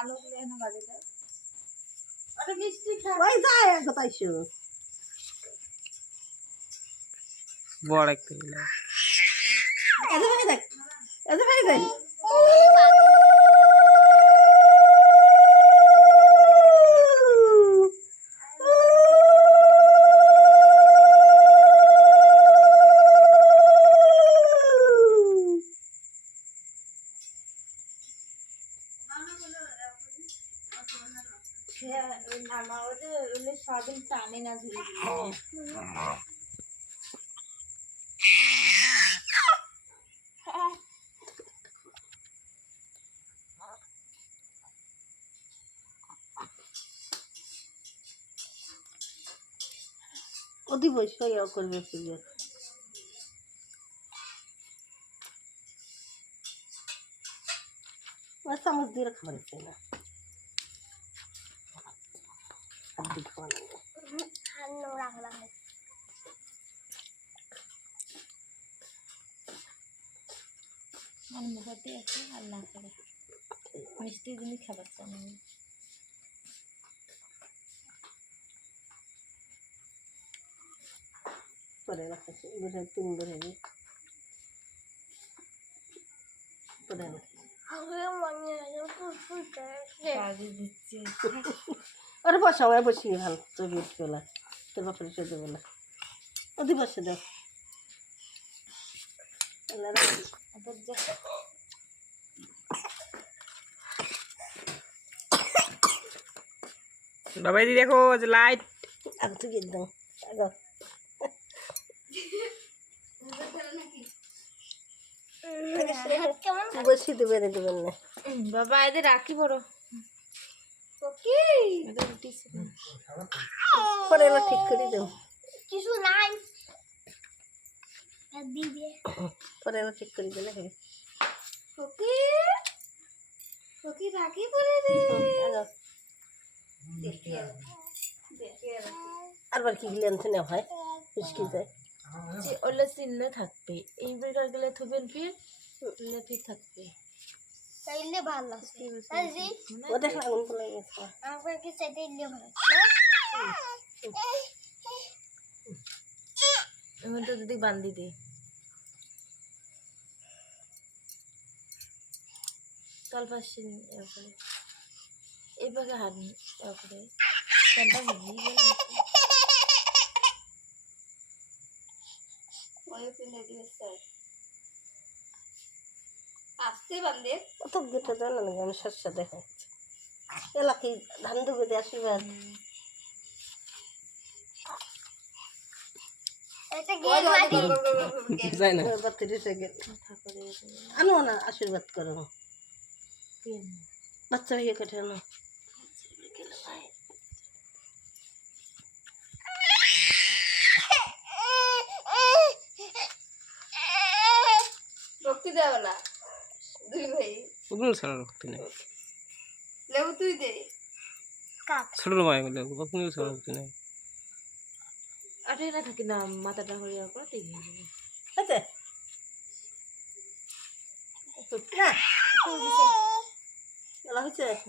আলোগুলো এনে বাজে দাও। আরে মিষ্টি খা। ওই যায় গোতাইছো বড় একটা গিলা এদের ভাই দেখ এদের ভাই দেখ সারাদিন টানে না ঝুড়ি অতি বয়স ইয়া করবে ফিরে ওই চামচ দিয়ে খাবার চাই না মুখতে আছে আর না করে মিষ্টি জিনিস খাবার চান পরে রাখাচ্ছি এবারে 3 ধরে দিই পরে দিচ্ছে আরে বসা হয় বসি ভালো ছবি তোলা তোর বাপরে সে দেবে না অতি বসে দেখ বাবাই দি দেখো যে লাইট আগে তুই গিয়ে দাও আগে বসি দেবে না দেবেন না বাবা এদের রাখি বড় পরে এবার ঠিক করে দেবো কিছু নাই দিবে পরে এবার ঠিক করে দিলে হবে ওকে ওকে রাখি পরে রে আরবার কি গেলে আনতে নেওয়া হয় মুশকি যায় যে ওলে চিনলে থাকবে এই বেকার গেলে থুবেন ফির ওলে ফির থাকবে তাইলে ভালো লাগছে আজি ও দেখ আগুন পড়ে গেছে আমার কি চাইতে ইলে ভালো আমি তো দিদি বান্ধি দে তল পাশে এরপরে এইভাবে হাত এরপরে ক্যানটা ভিজিয়ে গেল ওই পেলে দিয়েছে আসতে বান্ধে অত গেটে দেয় না আমি সাথে দেখা এলাকি ধান দুবে দিয়ে আশীর্বাদ যায় না আনো না আশীর্বাদ করো বাচ্চা হয়ে কেটে আনো রক্তি দেবে না দুই ভাই ওগুলো ছাড়া রক্তি নেই লেবু তুই দে ছোট মায় বলে ওগুলো ছাড়া রক্তি নেই আটে না থাকি না মাথাটা হরিয়া করে দেখে আচ্ছা না হয়েছে